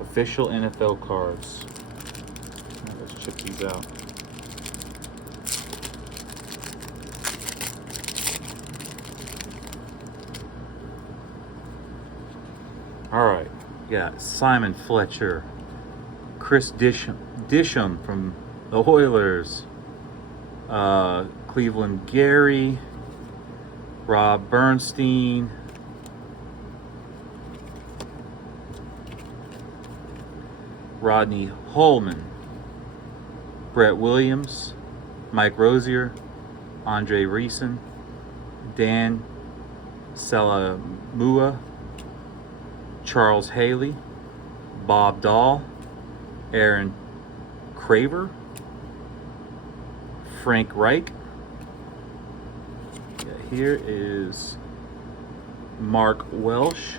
Official NFL cards. Let's check these out. All right, got Simon Fletcher, Chris Disham from the Oilers, Cleveland Gary, Rob Bernstein, Rodney Holman, Brett Williams, Mike Rozier, Andre Reeson, Dan Salamua, Charles Haley, Bob Dahl, Aaron Craver, Frank Reich. Here is Mark Welsh,